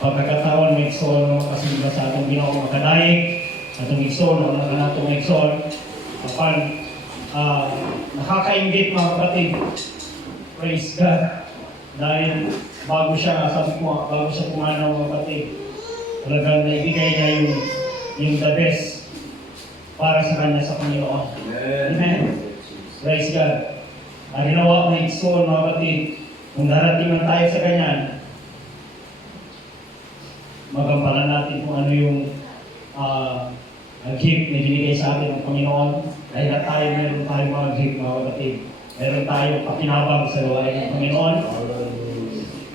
pagkakataon may igsoon mga kasimba sa atong Ginoo makadayeg, atong igsoon ang mga natong igsoon. Apan nakaka-invite mga kapatid, praise God. Dahil bago siya, sabi ko, bago siya pumanaw mga kapatid, talagang naibigay niya yung the best para sa kanya sa Panginoon. Amen. Praise God. Ginawa ko na igsoon mga kapatid, kung darating man tayo sa ganyan, magampalan natin kung ano yung gift na binigay sa atin ng Panginoon. Dahil na tayo, meron tayong mga gift mga kapatid. Meron tayong pakinabang sa gawain ng Panginoon.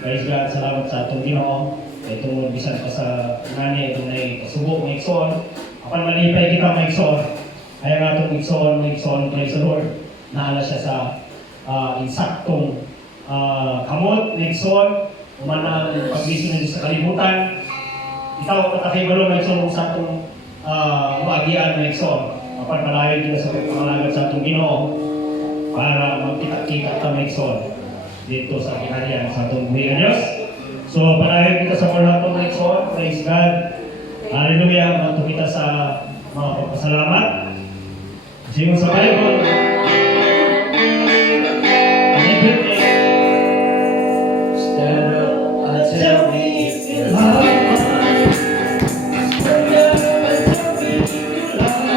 Praise God, salamat sa atong Ginoo. Itong bisan pa sa nani, itong naikasubok ng igsoon. Apan malipay kita ng igsoon. Kaya nga itong igsoon, praise the Lord. Naala siya sa insaktong kamot ng igsoon. Umana ang pag-gising na sa kalibutan. Ikaw patakay balong ng igsoon sa itong maagian ng igsoon. Apan malayo kita sa pangalagat sa itong Ginoo para magkita-kita ka ng igsoon dito sa kinarian sa itong buhay ng Diyos. So, panahin kita sa mga itong igsoon. Praise God. Hallelujah. Manto kita sa mga pagpasalamat. Kasi mo sa Bible, stand up and tell me if you love me. Stand up and tell me if you love me.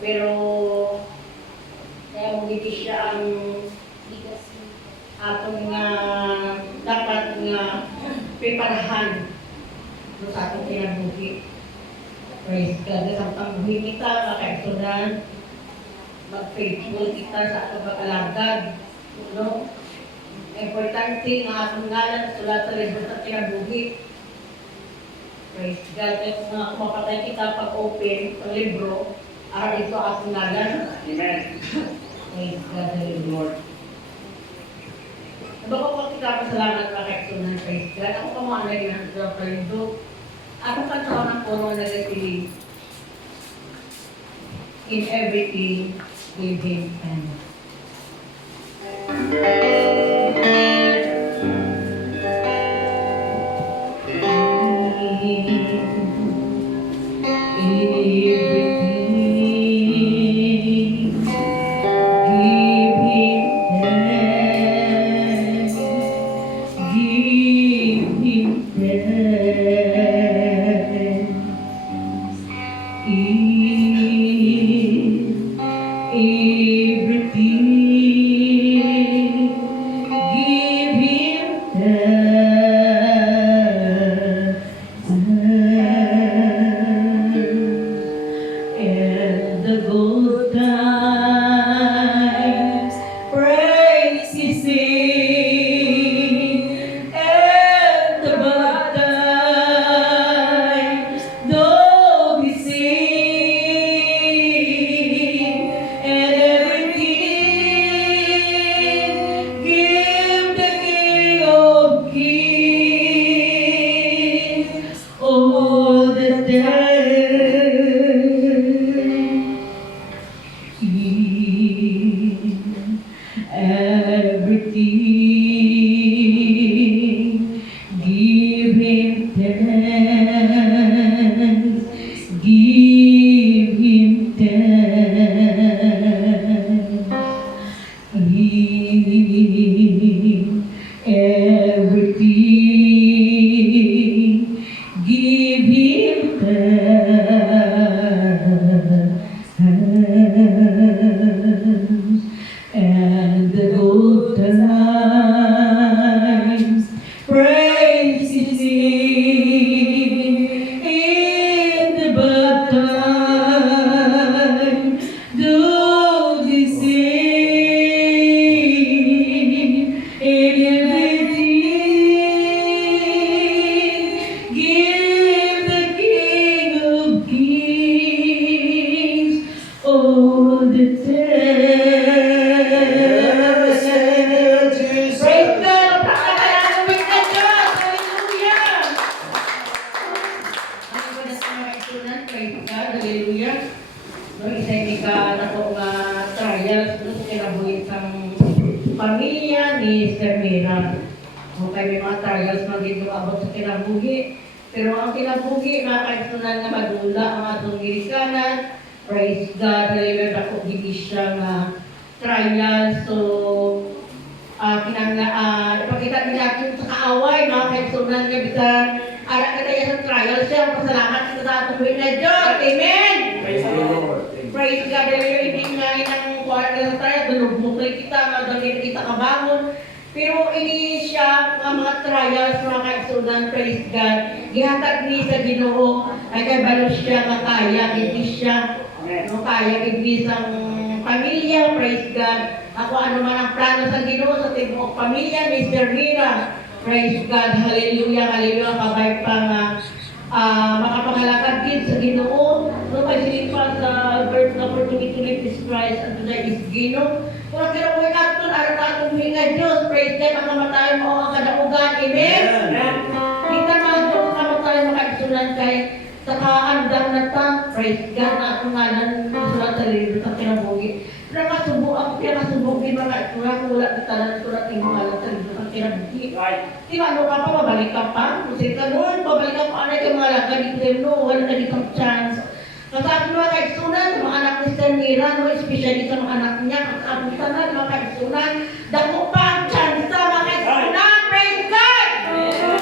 Pero kaya magiging siya ang atong nga dapat nga preparahan sa atong kinabuhi. Praise God. Samtang buhi kita, makaigsunan, mag-faithful kita sa atong pag-alagad. No? Importante nga atong ngalan sulat sa libro sa kinabuhi. Praise God. Kaya kung mapatay kita pag-open ang libro, araw ito atong ngalan. Amen. Praise God, Lord. Nabago ko kita pasalamat na kaigsunan, praise God. Ako pa mga naging sa Palindo. Ako pa sa ng puno na nagpili. In everything, give Him thanks. Everything give the King of Kings all the thanks. Praise God! Pakakalalamig na Diyos! Hallelujah! Ang iba na sa mga kaisunan, praise God, hallelujah. No, isa hindi ka na po trials, no, sa kinabuhin sa pamilya ni Sir Mira. No, kaya may mga trials na dito abot sa kinabuhi. Pero ang kinabuhi, mga kaisunan na madula, ang atong girikanan, praise God, hallelujah, ako hindi siya nga trials. So, ipakita nila natin sa kaaway, mga kaisunan niya, bisan arak kita yan sa trial siya, pasalamat kita sa atong buhay na Diyos. Amen! Praise God, hallelujah, hindi nga inang kuha na sa trial, dulog-mukli kita, madali kita kabangon. Pero ini siya, mga trials, mga kaisunan, praise God, gihatag ni sa Ginoo, ay kay balo siya makaya, hindi siya, no, kaya, hindi sa pamilya, praise God. Ako ano man ang plano sa Ginoo sa tibuok pamilya, Mr. Mira. Praise God, hallelujah, hallelujah, kabay pa nga makapangalakad din sa Ginoo. No, pagsilipan sa birth number 22 is Christ, and today is Ginoo. Kung ang kinabuhin natin, araw-araw huminga Diyos, praise God, ang kamatayan mo ang kadaugan, amen? Kita na ang Diyos kamatayan makaisunan kay sa kaandang na ta, praise God, na atong ngalan, sulat sa libre sa kinabuhi. Pinakasubo ako, pinakasubo din mga itulah, wala na tanan sulat ng mga alam sa libre sa kinabuhi. Di ba, ano ka pa, mabalik ka pa? Kasi ka noon, mabalik ka pa, anay ka mga lagay, di ko wala na di kang chance. Kasi ating mga kaisunan, mga anak ni Sir Mira, no, especially sa mga anak niya, at ating tanan, mga kaisunan, dako pa ang chance, mga kaisunan, praise God!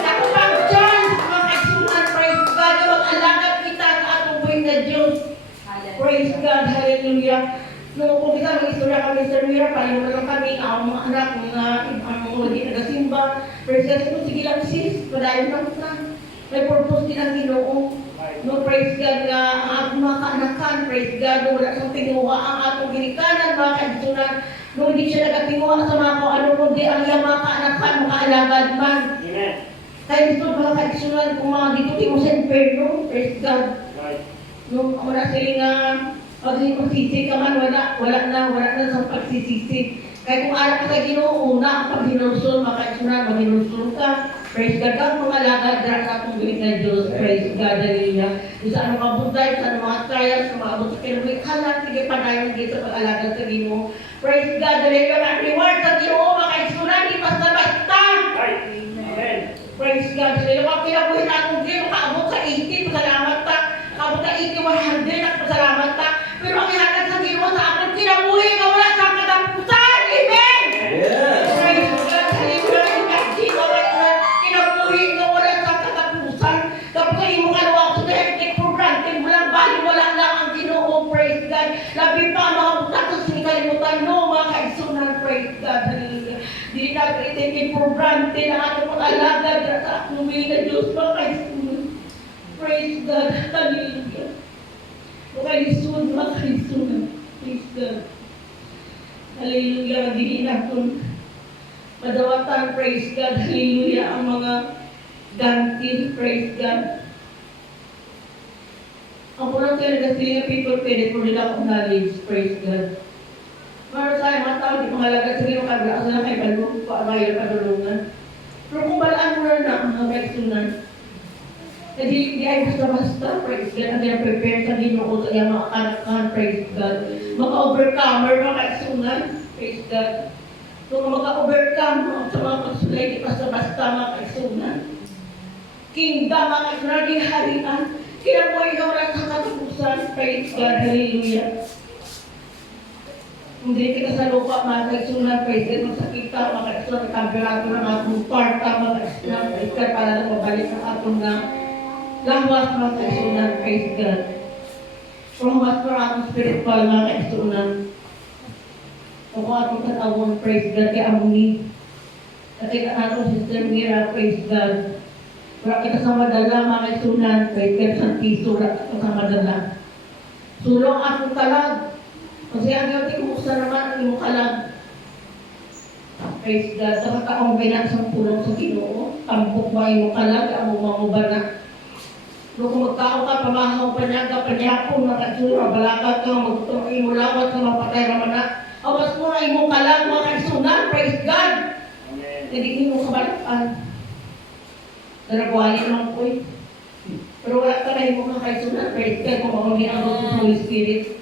Dako pa ang chance, mga kaisunan, praise God, na mag-alagad kita sa atong buhay na Diyos. Praise God, hallelujah. No, kung kita mag-istorya kami sa Mira, paano na lang kami, ang mga anak, ang mga hindi nagasimba, praise God, sige lang sis, padayon lang ka. May purpose din ang Ginoo. No, praise God nga ang ating mga kaanakan, praise God, no, wala siyang tinuwa ang atong ginikanan, mga kaisunan, no, hindi siya nagatinuwa sa mga kung ano, kundi ang iyang mga kaanakan, mga alagad man. Amen. Kaya gusto mga kaisunan, kung mga dito timo sa inferno, praise God. No, wala sila nga, magsisisi ka man, wala na sa pagsisisi. Kaya kung anak ka sa Ginoo, una ang paghinulsol, mga kaisunan, maghinulsol ka. Praise God, ang mga lagad, dara sa atong bilik na Diyos. Praise God, hallelujah. Kung sa anong kabutay, sa anong mga trials, sa mga abot sa kinabuhi, kalang, sige padayon dito sa pag-alagad sa Ginoo. Praise God, hallelujah. Ang reward sa Ginoo, mga kaisunan, di basta-basta. Amen. Praise God, hallelujah. Kung kinabuhi na atong Ginoo, makaabot sa 80, pasalamat ta. Makaabot sa 80, 100, pasalamat ta. Pero ang ihatag sa Ginoo sa atong kinabuhi, na wala sa katapusan. Amen! Praise God, hallelujah. Kinabuhi na wala sa katapusan. Kapag imo kalawag sa dahil program, walang bali, wala lang ang Ginoo, praise God. Labi pa mga butatos ni kalimutan, no, mga kaisunan, praise God, hallelujah. Di natin itin program, din ang ating mag-alagad sa atong bilik na Diyos, mga kaisunan. Praise God, hallelujah. Mga kaisunan, mga kaisunan, praise God. Hallelujah, magiging natin madawatan, praise God, hallelujah, ang mga ganti, praise God. Ang punang talaga sila people pwede for the lack of knowledge, praise God. Para sa mga tao, di pangalaga sa ginong kaglaan sila kay Balong, paamayan, padulungan. Pero kung balaan mo na ang mga kaisunan, hindi ay basta-basta, praise God, ang prepare sa Ginoo sa iyang mga kanakan, praise God. Maka-overcomer, mga kaisunan, praise God. So, maka-overcome sa mga pagsulay, di basta-basta, mga kaisunan. Kingdom, mga kaisunan, di harian. Kinabuhay ka wala sa katapusan, praise God, hallelujah. Hindi kita sa lupa, mga kaisunan, praise God, magsakita, mga kaisunan, kampirato ng atong parta, mga kaisunan, praise God, para na mabalik ang atong na lawas, mga kaisunan, praise God. Lawas para atong spiritual, mga kaisunan. Kung atong katawon, praise God, kay Amuni. At kaya atong Sister Mira, praise God. Wala kita sa madala, mga kaisunan, praise God, sa piso, wala kita sa madala. Sulong atong talag. Kasi ang gawin mo sa naman ang iyong kalag. Praise God. Sa kataong binasang pulong sa Ginoo, tampok ba mo kalag, amo mamuba na. No kung magkaon ka, pamahaw pa niya ka, panyapon na katsura, balakad ka, magutong imo lawat ka, mapatay naman na. Awas mo na imo kalag, mga kaisunan, praise God. Amen. Hindi mo kabalakan. Narabuali naman po eh. Pero wala ka na imo mga kaisunan, praise God, kung ako niabot ng Holy Spirit.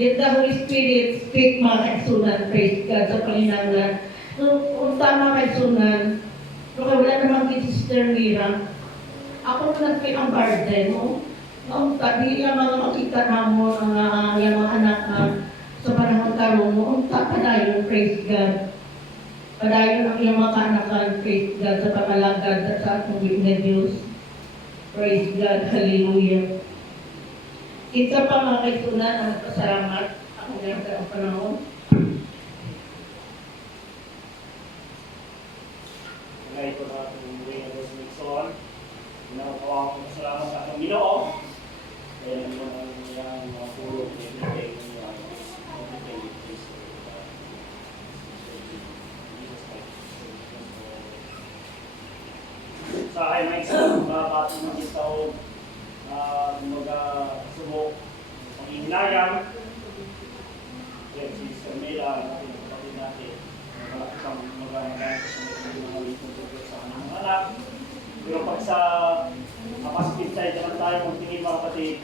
Yet the Holy Spirit speak mga kaisunan, praise God, sa Panginoon. Kung tama kaisunan, pero wala naman kay Sister Mira, ako na nag-feel ang burden mo. Ang tabi yung mga makita na mo, yung mga anak na sa panahon karoon mo, ang padayon, praise God. Padayon ang iyong mga kaanakan, praise God, sa pangalagad at sa atong na Diyos. Praise God, hallelujah. Kita pa mga kaisunan ang pasalamat ako ngayon sa panahon. Ngayon po na itong muli na Diyos Nixon. Pinakawa ko salamat sa atong Ginoo. Kaya naman ang iyang mga pulong everything sa akin may isang batong ng itaw mga subok panghihinayang. Kaya si Sir Mela, natin kapatid natin, malaki kang mag-anagan sa mga itutugod sa kanyang anak. Pero pag sa positive side naman tayo, kung tingin mga kapatid,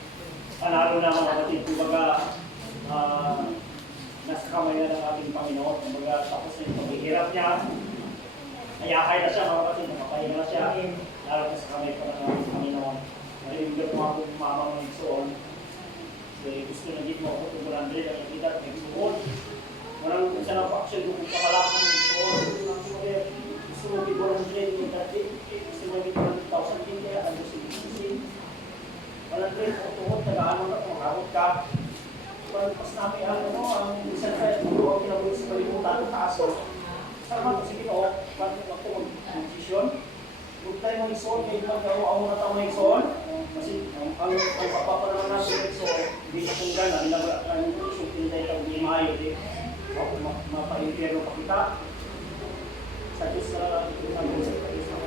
panalo na mga kapatid, kumbaga nasa kamay na ng ating Panginoon. Kumbaga tapos na yung paghihirap niya, nayakay na siya mga kapatid, nakapahinga na siya, lalo na sa kamay pa ng ating Panginoon. Narinig ko mga kumamang ng Igsoon, kasi gusto na dito ako kung 100 ang nakita ng Igsoon. Marang kung saan ako action kung kamalakang ng Igsoon, gusto mo dito 100 yung dati, gusto mo dito 1,000 din kaya, ano si Igsoon. 100 kung tuhod, tagaan mo na kung harot ka. Pas namin ang isang kaya, kung ang kinabuhi sa kalimutan ng kaso. Sama ko sige o, bakit ako mag-desisyon? Huwag tayo mga Igsoon, kayo mag-awa mo na tayo mga Igsoon. Kasi ang papapa naman natin ng Igsoon, hindi sa kung gana, nilagaan yung isang tinday ka, hindi maayo, di. Mapa-impierno pa kita. Sa Diyos na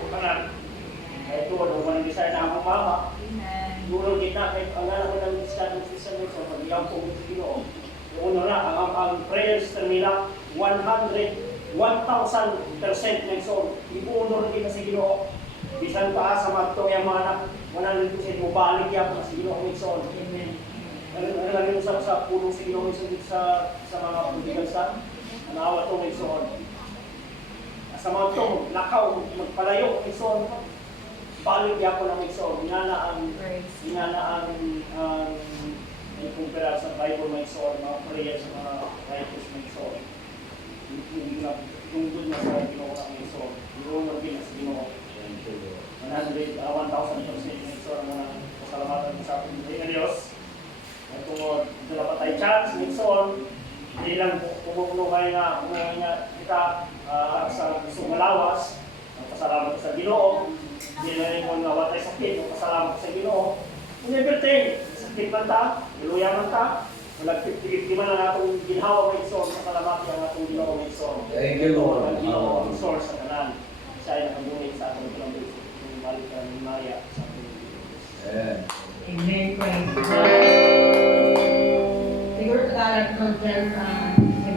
kanan. Kaya ito, ang design na akong mama. Siguro kita, kahit ang alam ko ng Islam ng Islam ng Islam, pag-iyaw po ng Ginoo. Una na, ang prayers nila, 1,000% ng Igsoon. Ipuunod rin sa Ginoo. Bisan pa sa matong yung mga anak, 100% mo balik yan sa Ginoo ng Igsoon. Amen. Ang lagi mo sa pulong sa Ginoo sa mga political staff, nanawa itong Igsoon. Sa mga itong lakaw, magpalayo ng Igsoon. Balik yan po ng Igsoon. Inana ang kumpara sa Bible ng Igsoon, mga prayer sa mga writers ng Igsoon. Yung good na sa Ginoo ng Igsoon. Yung naging sa Ginoo. 1,000% ng Igsoon ang mga pasalamatan sa ating mga Diyos. At kung dala pa tayo chance, Igsoon, hindi lang pumunuhay nga kita sa gusto malawas. Pasalamat sa Ginoo. Hindi na rin kung nawatay sakit, pasalamat sa Ginoo. Kung everything, sakit man ta, iluya man ta, walang 50-50 man ang atong ginhawa ng Igsoon, pasalamati ang atong Ginoo ng Igsoon. Thank you, Lord. Ang Ginoo ang source sa kanan. Siya ay nakabuhay sa atong Panginoon. Yung balik ka ni Maria sa atong Amen. Amen, praise God. Siguro kakalat ng dyan sa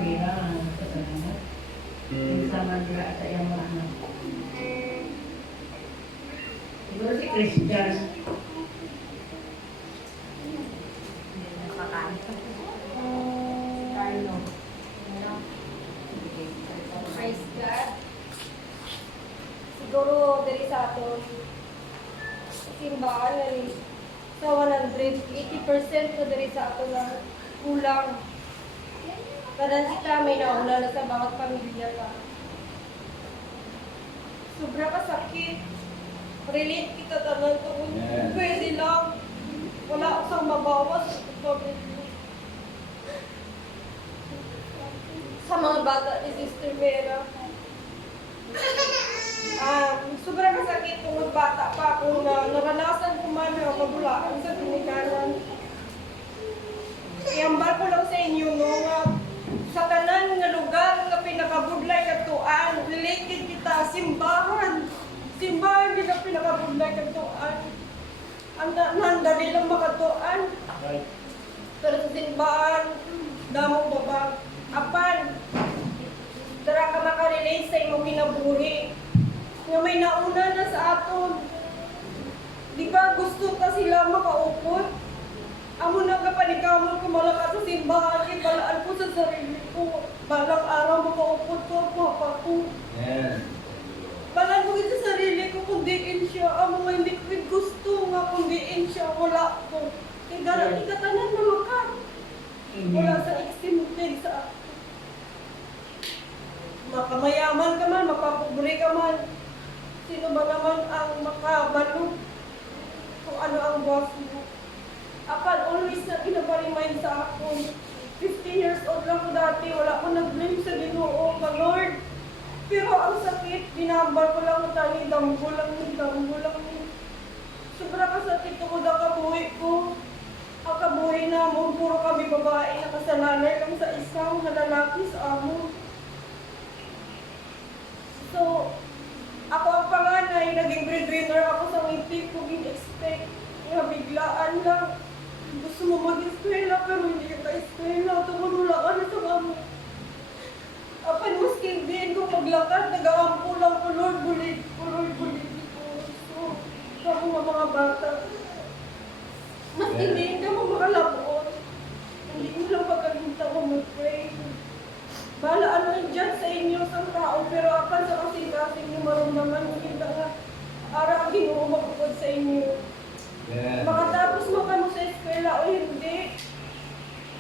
Mira, kasalamat. Sa Mandra at iyang mga anak. Siguro si Christian. Carlo. Praise God. Siguro diri sa aton simbahan na rin sa 180% na diri sa aton na kulang. Kanan kita may nauna na sa bawat pamilya pa. Sobra ka sakit. Relate kita tanan to. Yes. Pwede lang. Wala akong mabawas sa pamilya. Sa mga bata ni Sister Vera. Sobrang kasakit kung magbata pa ako na naranasan ko man ang kabulaan sa pinikanan. Iambar ko lang sa inyo no nga sa tanan nga lugar nga pinakabudlay katuan. Related kita, simbahan. Simbahan kita pinakabudlay katuan. Ang nanda nilang makatuan. Right. Pero sa simbahan, damong babag. Apan, dara ka makarelate sa imong kinabuhi. Nga may nauna na sa aton. Di ba gusto ka sila makaupot? Amo na kapanikamon ko malakas sa simbahan, ibalaan ko sa sarili ko. Balang araw makaupot ko, papa ko. Yes. Balaan ko sa sarili ko kung diin siya. Amo nga hindi ko gusto nga kung diin siya, wala ko. Kaya dara ikatanan na makan. Wala sa extended sa makamayaman ka man, mapapobre ka man. Sino ba naman ang makabalo kung ano ang boss mo? Apan always na pinaparimain sa akon. 15 years old lang ko dati, wala ko nag-blame sa Ginoo, ka Lord. Pero ang sakit, dinambal ko lang ko tani, damgo lang. Sobra kasakit ko na kabuhi ko. Ang kabuhi namon, puro kami babae, nakasalalay lang sa isang lalaki sa amo. So, ako ang panganay, naging breadwinner ako sa ngipin ko, expect nga biglaan lang. Gusto mo mag-eskwela pero hindi ka ka-eskwela. Tungkol wala ka na sa amo. Apan masking din ko maglakad, nag-aampo lang ko, Lord, bulit ko. So, ako mga bata. Masking din ka mo makalabot. Hindi mo lang pagkalinta ko mag-pray. Bahala ano yung dyan sa inyo sa tao, pero apan sa kasing-kasing yung marundaman mo kita nga. Ara ang Ginoo magpupod sa inyo. Yes. Makatapos mo ka mo sa eskwela o hindi.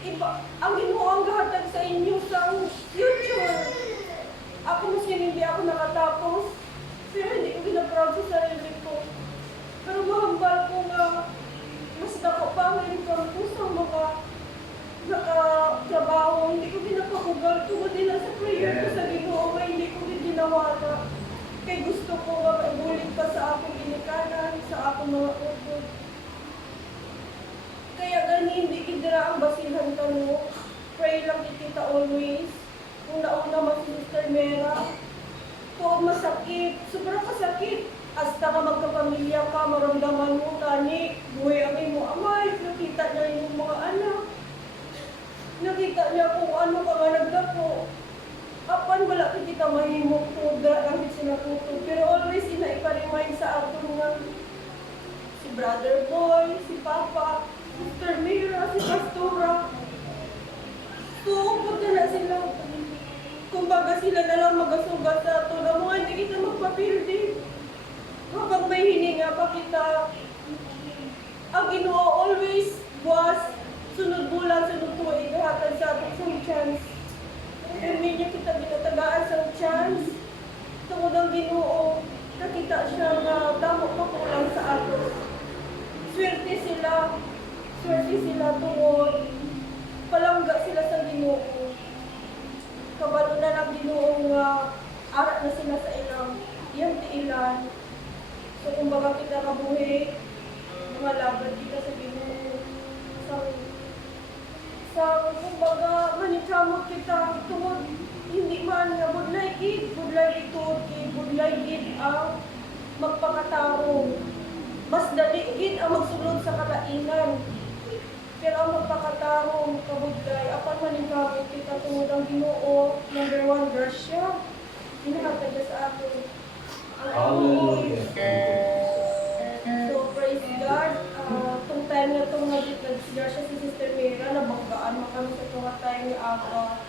Iba, ang Ginoo ang gahatag sa inyo sa future. Ako maskin hindi ako nakatapos, pero hindi ko ginaproud sa sarili ko. Pero mahambal ko nga, mas dako pa ang income ko sa mga nakatrabaho. Hindi ko ginapakugal. Tungod din na sa prayer ko sa Ginoo nga hindi ko din ginawala. Kaya gusto ko nga maibulit pa sa akong ginikanan, sa akong mga utod. Kaya gani hindi kidira ang basihan ka mo. Pray lang kita always. Kung nauna mas Sister Mera. Kung masakit, sobrang kasakit. Hasta ka magkapamilya ka, maramdaman mo, tani, buhay ang imo amay, nakita niya yung mga anak. Nakita niya kung ano ka nga nagdako. Apan wala ka kita mahimok po, lang sila puto. Pero always ina-remind sa ato nga si Brother Boy, si Papa, Sister Mira, si Pastora. Tuupot na sila. Kumbaga sila na lang magasugat sa ato na mga hindi kita magpapildi. Habang may hininga pa kita, ang Ginoo always was sunod bulan, sunod tuwa, ihatag sa ato sa chance. Pero medyo kita ginatagaan sa chance. Tungod ang Ginoo, nakita siya na damo pa kulang sa ato. Swerte sila tungod. Palangga sila sa Ginoo. Kabalo na ng Ginoo nga arat na sila sa iyang tiilan. So kumbaga kita kabuhi, mga laban kita sa Ginoo. Sa kumbaga manikamot kita tungod hindi man nga budlay gid ang magpakatao. Mas dali gid ang magsulod sa kalainan. Pero ang magpakatarong kabudlay, apan manikamot kita tungod ang Ginoo, number 1 grasya. Hinahatag niya sa atin. Hallelujah. So praise God. Itong time na itong nag-share siya si Sister Mira, nabanggaan mo kami sa itong time ni Aba.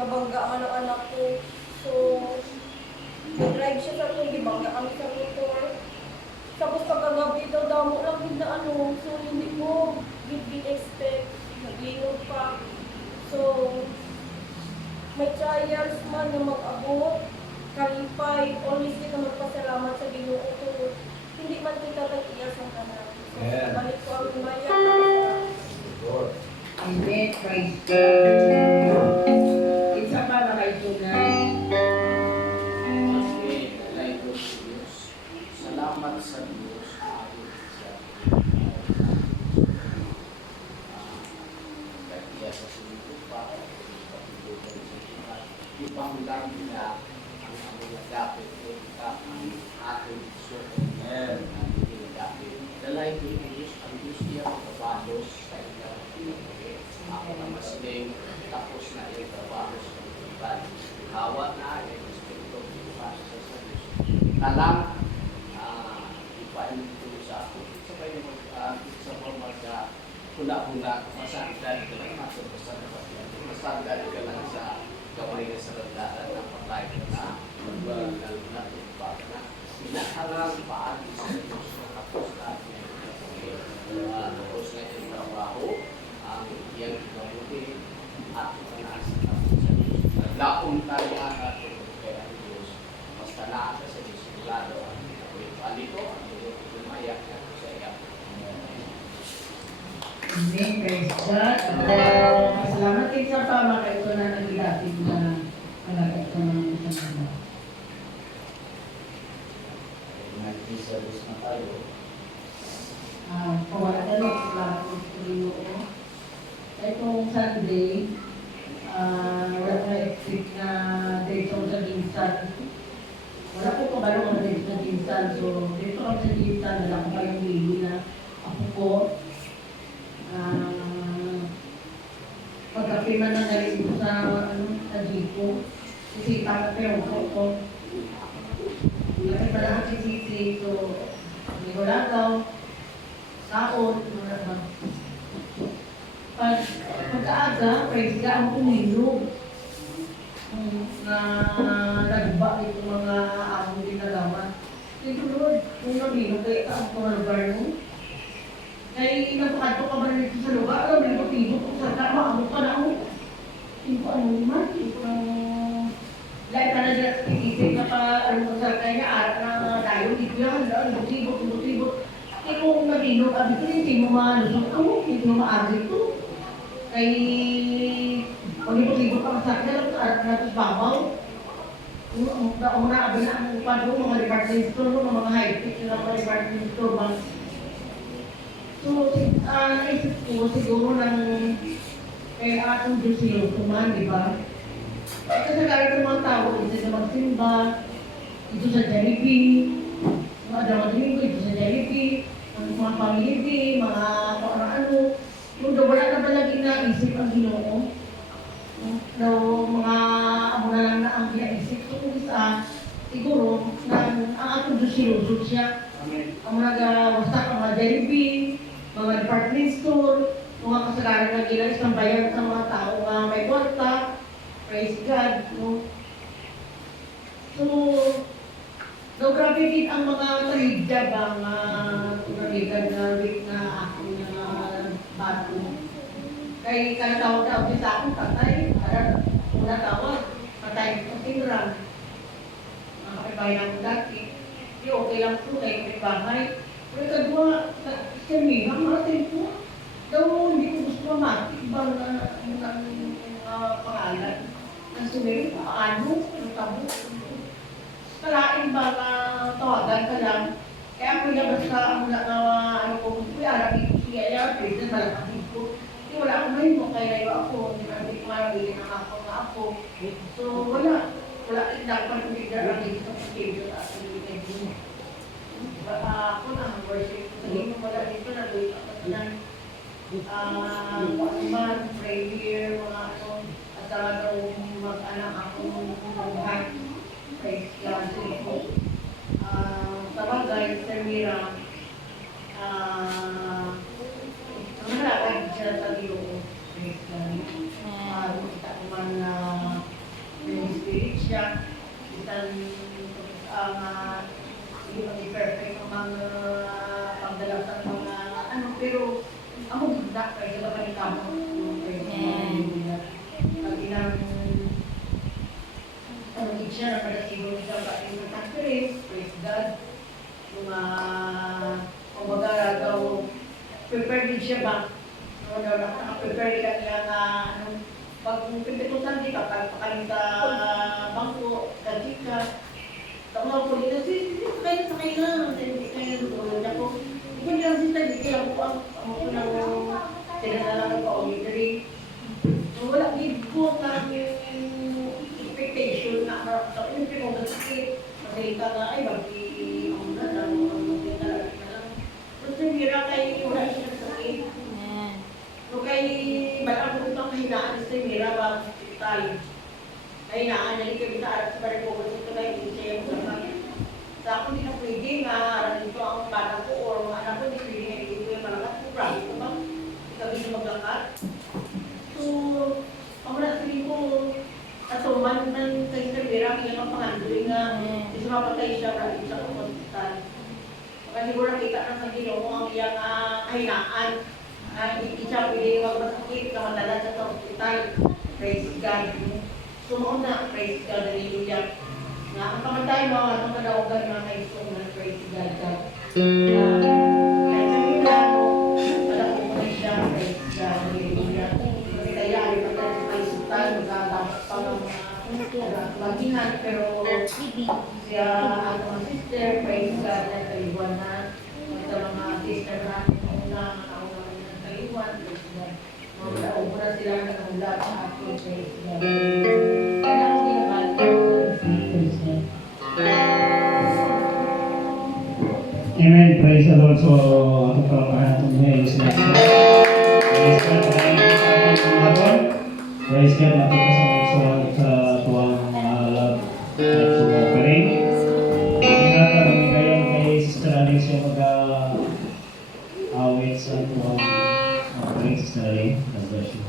Nabanggaan ang anak ko. So, nag-drive siya sa itong gibangga kami sa motor. Tapos pagkagabi daw, damo lang din na ano. So, hindi mo expect. Naglinog pa. So, may trials man na mag-abot. Kalipay, always kita magpasalamat sa Ginoo tungod hindi man kita nag-iyas ang kanan. So, Yeah. balik ko ang maya. Amen, praise God. Isa pa na kayo tunay. Kasi dalay ko sa Diyos. Salamat sa Diyos. Kaya sa sinipo pa, ipang na lang, ipain ko sa ako. Sabay mo sa formal ka, hula-hula, masagdan ka lang, masagdan ka lang, masagdan ka lang sa gawin sa randaan ng patay ka na, magbagal na, ipa na. Inaharang paan sa Diyos na tapos natin. Tapos na yung trabaho, ang iyang ikabuti, at ipanaas na sa Diyos. Naglaong tayo ang ating kaya ng Diyos. Basta na sa Diyos, lalo ang palito, ang Diyos, lumayak na sa iya. Amen. Praise God. Salamat din sa pama kayo na nag-ilating na malagay sa mga isang mga. Nag-service na tayo. Pawala na lang sa Pilipino. Itong Sunday, wala ko na-expect na dito sa Ginsan. Wala ko kabalo na dito sa Ginsan. So, dito kami sa Ginsan, wala ko kayong lili na ako po. Pagkapima na galing sa, sa Jipo. Kasi takot kayo ko. Kasi pala ang sisisi. So, hindi ko lang daw. Taon, pagkaaga, praise God, ang pumilog. Na nagba ito mga among ginagawa. Ito Lord, kung nabilo kayo ang mga lugar mo. Kaya napakato ka ba nito sa lugar? Alam mo, nito kung sa kama, among ka na ako. Hindi ko ano naman, hindi ko lang... Lahat ka na dyan, isip na pa, ano mo sa kanya, arat na tayo, dito yan, butibot. Kaya kung nabilo, abi ko, hindi mo malusot ko, hindi mo maagri ko. Kaya, kung libot-libot pa sa akin, arat na ito babaw. Ang na, abi na ang upad mo, mga department store mo, mga high-tech na mga department store mo. So, naisip ko, siguro ng kaya atong Diyos sila kuman, di ba? Kasi kahit ng mga tao, ito sa magsimba, ito sa Jollibee, mga Domingo, ito sa Jollibee, mga family, mga ano, kung wala na ba lagi naisip ang Ginoo, daw mga amo na lang na ang pinaisip. So kung isa, siguro, ang atong Diyos silusod siya, ang nag-wasak ang mga Jollibee, mga department store, mga kasagaran na gilang isang bayan sa mga tao na may kwarta. Praise God, no? So, no, grabe din ang mga talidya ba nga tunamigan na week na ako na bato. Kaya kanatawag-tawag din sa akong tatay, para una tawag, patay ko tinrang. Mga kapibayan ko dati. Di okay lang po, kayo kapibahay. Pero kadwa, kami, ang marating po. Daw, hindi ko gusto mamati, ibang pangalan. Ang sumili, paano, ang tabo. Kalain ba na tawagan ka lang. Kaya ako niya basta ang ano ko, kuya, arapin ko siya, pwede na malapagin ko. Hindi wala akong mahin mo, kaya layo ako, hindi ko marabili ng ako nga ako. So wala rin dapat pagkikita lang dito sa pagkikita sa ating binigay. Ako na, worship ko sa dito, wala dito, nagawin ako ng man, prayer, mga ano, at talaga mag-anak ako ng buhay. Praise God, po. Tabagay, Sir Mira, nangalakad siya sa Diyos. Praise God. Kita ko man na may spirit siya. Kita hindi mag-perfect ang mga pagdala sa mga ano, pero ako ganda, kaya ka pa ni Kamo. Pag inang siya na pala siguro siya pa rin ng conference, praise God. Yung kumbaga daw, prepared din siya ba? No, daw naka-prepare ka niya na pag pintutan di ka, pagpakaling sa bangko, gadget ka. Tama po dito, kayo sa kayo na, hindi kayo tulad ako. Hindi lang sila, hindi kayo ako ang tinanalang ko, auditory. Wala, hindi ko expectation na harap sa inyo, pero masakit. Masalita nga, ay, bagay ako na lang, magiging talaga na lang. Pero sumira kayo, wala siya sakit. So, kay, balang ko itong kahinaan sa sumira, ba, hospital. Kahinaan, nalik kami sa harap sa bariko, ito kayo, hindi siya yung sakit. Sa ako hindi na pwede nga, dito ang bata ko or mga anak ko, hindi pwede nga dito yung malakas ko, grabe ko ba? Ikaw hindi maglakat. So, ako na sabi ko, atuman ng kay Sir Vera, kaya mapangandoy nga, isa mapatay siya, grabe siya kung hospital. Kasi siguro nakita na sa Ginoo ang iyang kahinaan. Hindi siya pwede magmasakit na madala siya sa hospital. Praise God. Sumuon na, praise God, hallelujah. Nga, ang kamatay mo, ang kadaugan mga kaisong na praise God. Kahit sa milano, padako mo na siya, praise God, hallelujah. Kasi kaya, ay patay sa kaisutan, magkakapag pa ng mga lagihan, pero siya, ang mga sister, praise God, na kaiwan na. Sa mga sister na, una ng kaiwan, praise God. Mga na sila nakahula sa akin, praise God. Kaya ako ginabal ko, praise God. Amen. Praise the Lord. So, ako palamahan itong ngayon sa next time. Praise God. Maraming kasama ng hapon. Praise God. Matuto sa tuwang love at offering. Ingatan namin kayo kay Sister Alice yung mag-awit sa tuwang offering. Sister Alice. God bless you.